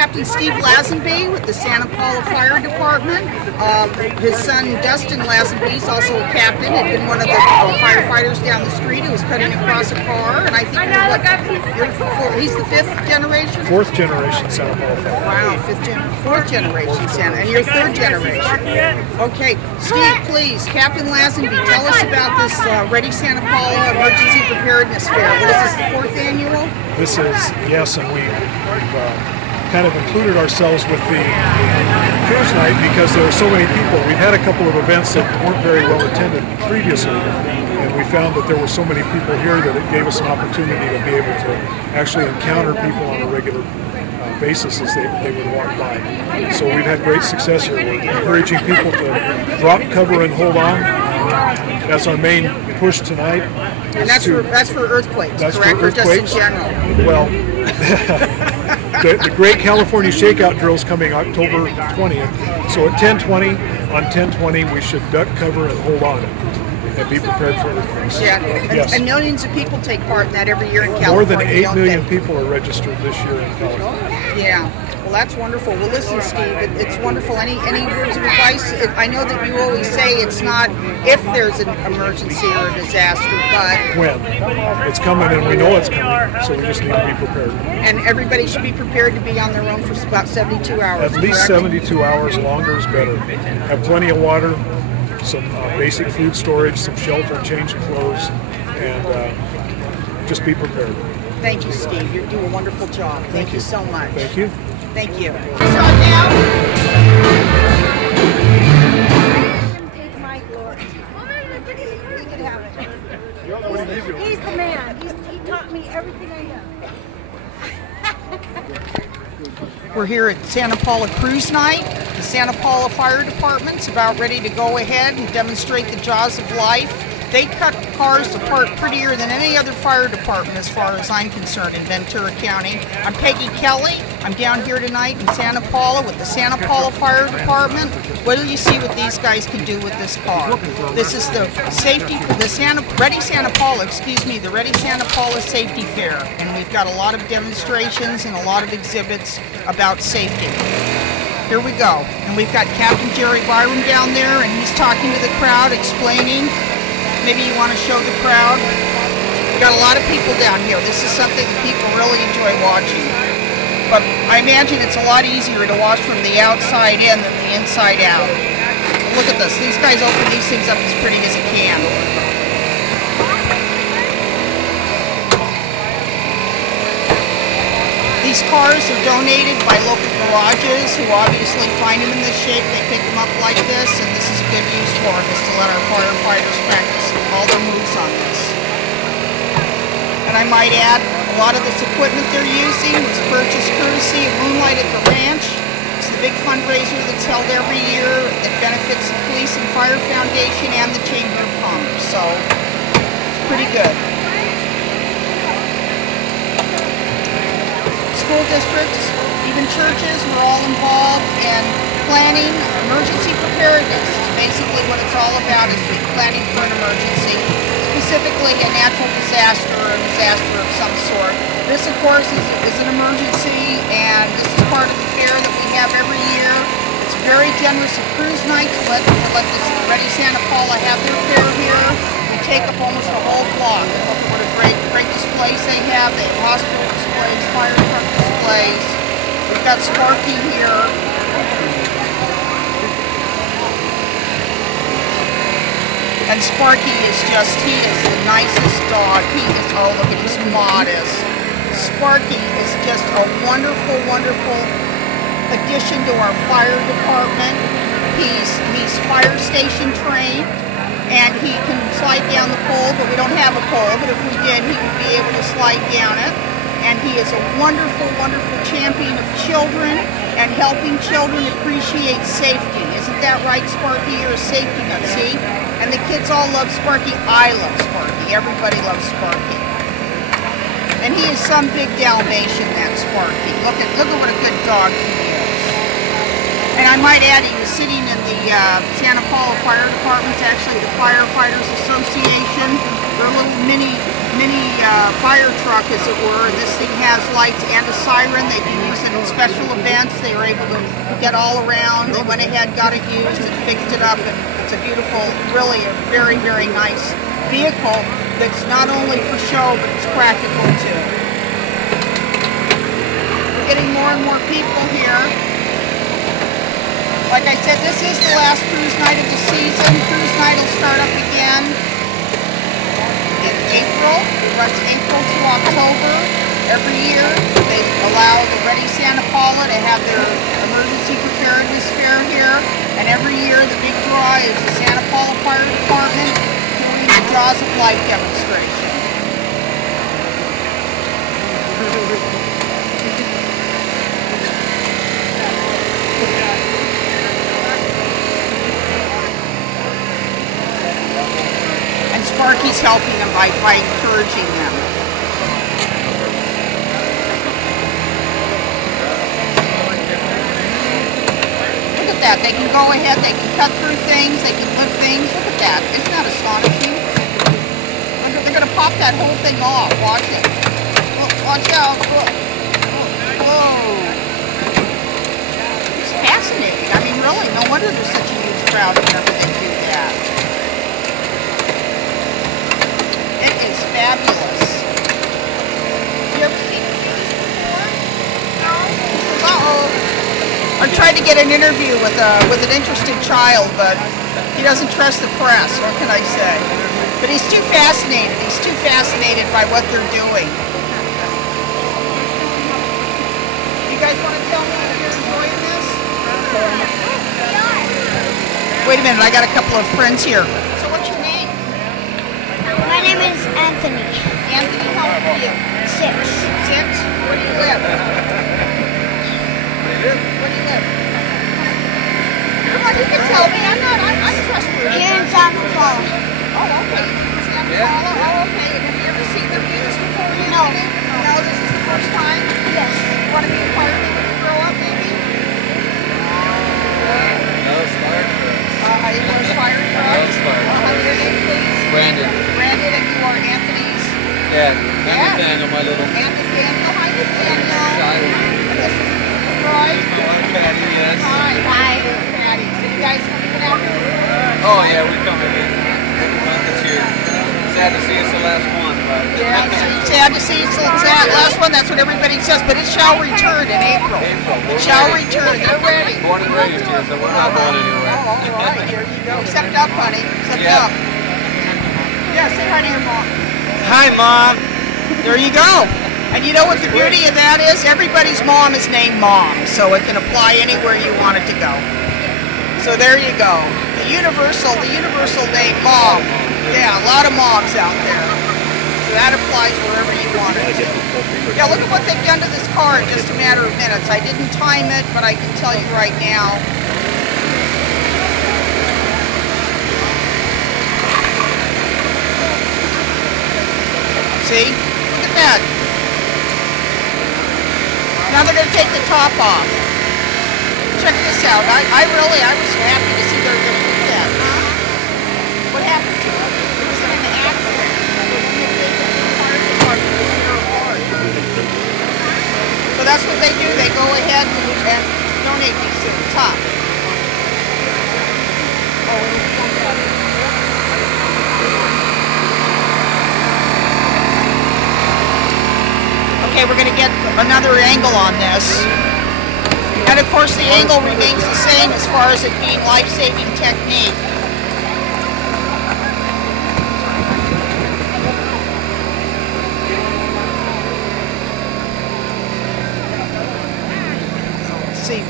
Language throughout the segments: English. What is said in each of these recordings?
Captain Steve Lazenby with the Santa Paula Fire Department. His son Dustin Lazenby is also a captain. Had been one of the firefighters down the street who was cutting across a car. And I think he's the fifth generation? Fourth generation Santa Paula Fire. Wow, fourth generation Santa, and you're third generation. Okay, Steve, please, Captain Lazenby, tell us about this Ready Santa Paula Emergency Preparedness Fair. What is this, the fourth annual? This is, yes, and we've kind of included ourselves with the cruise night because there are so many people. We've had a couple of events that weren't very well attended previously, and we found that there were so many people here that it gave us an opportunity to be able to actually encounter people on a regular basis as they would walk by. So we've had great success here. We're encouraging people to drop, cover, and hold on. That's our main push tonight. And that's for earthquakes, that's correct? For earthquakes. Or just in general? Well, the Great California Shakeout Drill is coming October 20th. So at 10:20, on 10:20, we should duck, cover, and hold on. And be prepared for earthquakes. Yeah, yes. And millions of people take part in that every year in California. More than 8 million people are registered this year in California. Yeah, well, that's wonderful. Well, listen, Steve, it's wonderful. Any words of advice? I know that you always say it's not if there's an emergency or a disaster, but when. It's coming, and we know it's coming, so we just need to be prepared. And everybody should be prepared to be on their own for about 72 hours. At least correct? 72 hours, longer is better. Have plenty of water, some basic food storage, some shelter, change of clothes, and just be prepared. Thank you, Steve. You do a wonderful job. Thank you so much. Thank you. Thank you. He's the man. He taught me everything I know. We're here at Santa Paula Cruise Night. The Santa Paula Fire Department's about ready to go ahead and demonstrate the jaws of life. They cut cars apart prettier than any other fire department as far as I'm concerned in Ventura County. I'm Peggy Kelly. I'm down here tonight in Santa Paula with the Santa Paula Fire Department. What do you see what these guys can do with this car? This is the Ready Santa Paula Safety Fair. And we've got a lot of demonstrations and a lot of exhibits about safety. Here we go. And we've got Captain Jerry Byram down there, and he's talking to the crowd, explaining. Maybe you want to show the crowd. We've got a lot of people down here. This is something that people really enjoy watching. But I imagine it's a lot easier to watch from the outside in than the inside out. Look at this. These guys open these things up as pretty as you can. These cars are donated by local garages who obviously find them in this shape. They pick them up like this, and this is good use for them, is to let our firefighters practice all their moves on this. And I might add, a lot of this equipment they're using was purchased courtesy of Moonlight at the Ranch. It's the big fundraiser that's held every year that benefits the Police and Fire Foundation and the Chamber of Commerce. So, it's pretty good. School districts, even churches, were all involved in planning emergency preparedness. It's basically what it's all about, is planning for an emergency, specifically a natural disaster or a disaster of some sort. This, of course, is an emergency, and this is part of the fair that we have every year. It's very generous of cruise nights to let this Ready Santa Paula have their fair here. We take up almost a whole block. Look what a great displays they have. They have hospital displays, fire truck displays. We've got Sparky here. And Sparky is he is the nicest dog. He is, oh look at, he's modest. Sparky is just a wonderful, wonderful addition to our fire department. He's fire station trained, and he can slide down the pole, but we don't have a pole, but if we did, he would be able to slide down it. And he is a wonderful, wonderful champion of children and helping children appreciate safety. Isn't that right, Sparky? You're a safety nut, see? And the kids all love Sparky. I love Sparky. Everybody loves Sparky. And he is some big Dalmatian, that Sparky. Look at what a good dog he is. And I might add, he was sitting in the Santa Paula Fire Department, actually the Firefighters Association. Their little mini fire truck, as it were. This thing has lights and a siren. They can use it in special events. They were able to get all around. They went ahead, got it used, and fixed it up. And it's a beautiful, really a very, very nice vehicle that's not only for show, but it's practical too. We're getting more and more people here. Like I said, this is the last cruise night of the season. Cruise night will start up again in April. It runs April to October. Every year they allow the Ready Santa Paula to have their emergency preparedness fair here. And every year the big draw is the Santa Paula Fire Department doing the Jaws of Life demonstration. Sparky's helping them by encouraging them. Look at that. They can go ahead, they can cut through things, they can lift things. Look at that. Isn't that astonishing? They're going to pop that whole thing off. Watch it. Watch out. Whoa. It's fascinating. I mean, really, no wonder there's such a huge crowd whenever they do that. It is fabulous. You ever seen these before? No. Uh-oh. I tried to get an interview with an interested child, but he doesn't trust the press. What can I say? But he's too fascinated. He's too fascinated by what they're doing. You guys want to tell me if you're enjoying this? Wait a minute. I got a couple of friends here. So what's your name? My name is Anthony. Anthony, how old are you? 6. 6? Where do you live? Where do you live? Come on, you can tell me. I'm trustworthy. Here in Santa Paula. Oh, okay. Santa Paula? Oh, okay. And have you ever seen them do this before? No. No, this is the first time? Yes. You want to be a fireman when you grow up, maybe? No, fire trucks. You want a fire truck? How your name, please? Brandon. Brandon, and you are Anthony's? Yeah, Nathaniel, my little. Nathaniel. Hi, Nathaniel. This is Roy. Patty, yes. Hi. Hi. Patty. So you guys want to get out here? Oh, yeah, we come again. Every month this year. Sad to see it's the last one, but. Yeah, sad to see it's the last one. That's what everybody says. But it shall return in April. It shall return. They're ready. Born and raised here, so we're not going anywhere. Oh, all right. Here you go. Except up, honey. Except up. Yeah, say hi to your mom. Hi, Mom. There you go. And you know what the beauty of that is? Everybody's mom is named Mom, so it can apply anywhere you want it to go. So there you go. The universal name Mom. Yeah, a lot of moms out there. So that applies wherever you want it to. Yeah, look at what they've done to this car in just a matter of minutes. I didn't time it, but I can tell you right now. See? Look at that. Now they're going to take the top off. Check this out. I was so happy to see they're going to do that. What happened to it? It was in an accident. So that's what they do. They go ahead and donate these to the top. Okay, we're going to get another angle on this. And of course the angle remains the same as far as it being life-saving technique. Let's see.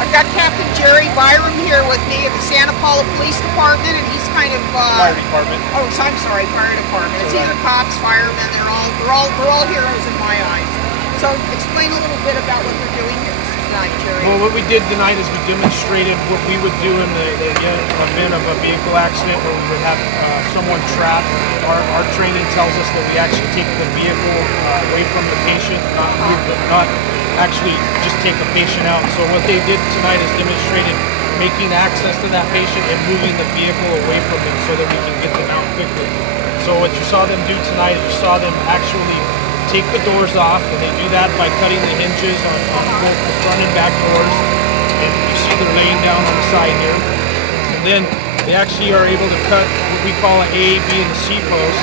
I've got Captain Jerry Byram here with me of the Santa Paula Police Department, and he's kind of Fire department. Oh, I'm sorry, fire department. It's either cops, firemen. They're all heroes in my eyes. So explain a little bit about what they're doing here. tonight, Jerry? Well, what we did tonight is we demonstrated what we would do in the event of a vehicle accident where we would have someone trapped. Our training tells us that we actually take the vehicle away from the patient, not actually just take a patient out. So what they did tonight is demonstrated making access to that patient and moving the vehicle away from them so that we can get them out quickly. So what you saw them do tonight is you saw them actually take the doors off, and they do that by cutting the hinges on both the front and back doors. And you see they're laying down on the side here. And then they actually are able to cut what we call an A, B, and a C post,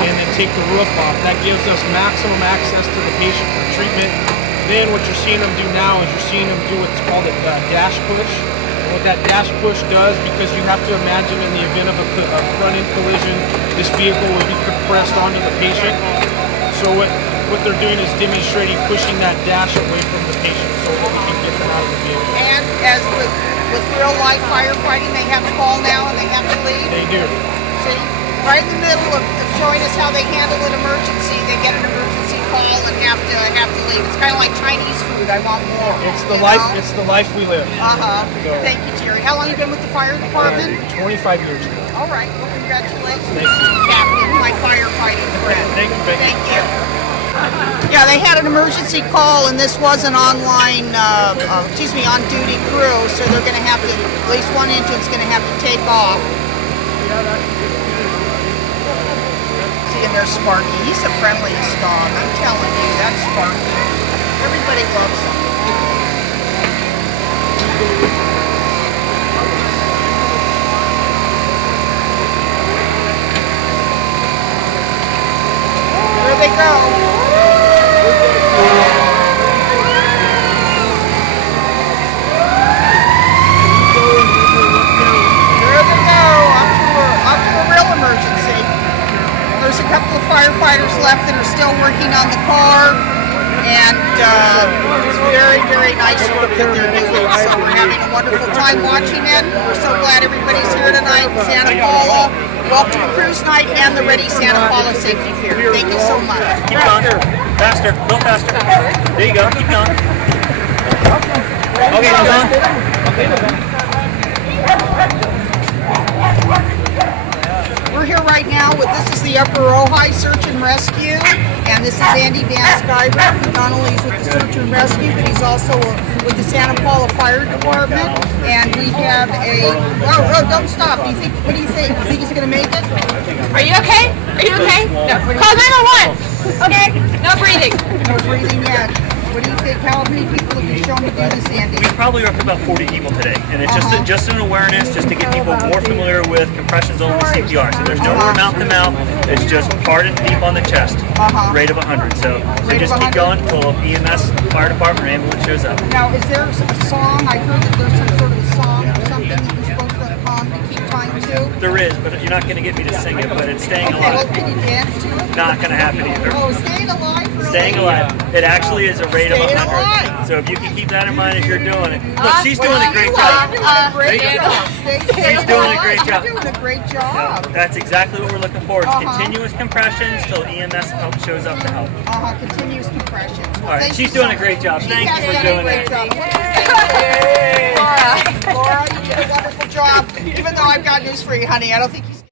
and then take the roof off. That gives us maximum access to the patient for treatment. Then what you're seeing them do now is you're seeing them do what's called a dash push. And what that dash push does, because you have to imagine in the event of a front-end collision, this vehicle would be compressed onto the patient. So what they're doing is demonstrating pushing that dash away from the patient so that we can get them out of the vehicle. And as with real-life firefighting, they have to call now and they have to leave? They do. See, right in the middle of showing us how they handle an emergency, they get an emergency call and have to leave. It's kind of like Chinese food. I want more. It's the life. It's the life we live. So. Thank you, Jerry. How long have you been with the fire department? 25 years ago. All right. Well, congratulations, Thank you. Captain, my firefighting friend. Thank you, Becky. Thank you. Yeah, they had an emergency call, and this was an online, on-duty crew, so they're going to have to, at least one engine's going to have to take off. See, and there's Sparky. He's the friendliest dog. I'm telling you, that's Sparky. Everybody loves him. There they go. There's a couple of firefighters left that are still working on the car, and it's very, very nice work that they're doing. So we're having a wonderful time watching it. We're so glad everybody's here tonight in Santa Paula. Welcome to Cruise Night and the Ready Santa Paula Safety Fair. Thank you so much. Keep going. Faster. Go faster. There you go. Keep going. Okay, hold on. Okay, hold on. We're here right now with, this is the Upper Ojai Search and Rescue, and this is Andy Van Skyver, who not only is with the Search and Rescue, but he's also with the Santa Paula Fire Department, and we have a, don't stop, what do you think? You think he's going to make it? Are you okay? Are you okay? No. Call 911. Okay. No breathing. No breathing yet. What do you think? How many people have you shown to do this, Andy? We probably worked about 40 people today, and it's just an awareness, just to get people more familiar with compressions only CPR. So there's no more mouth to mouth. It's just hard and deep on the chest. Rate of 100. So just keep going until EMS, fire department, or ambulance shows up. Now, is there a song? I heard that there's some sort of a song or something that you're supposed to keep time to. There is, but you're not going to get me to sing it. But it's staying Okay, alive. well, can you dance to it? Not going to happen either. Oh, staying alive. Really? Staying alive. It actually is a rate of Staying 100. alive. So if you can keep that in mind as you're doing it. Look, she's doing a great job. She's doing a great job. You're doing a great job. That's exactly what we're looking for. Continuous compressions till EMS help shows up to help. Continuous compressions. Well, All right, she's doing a great job. Thank you for doing it. Laura, you did a wonderful job. Even though I've got news for you, honey, I don't think you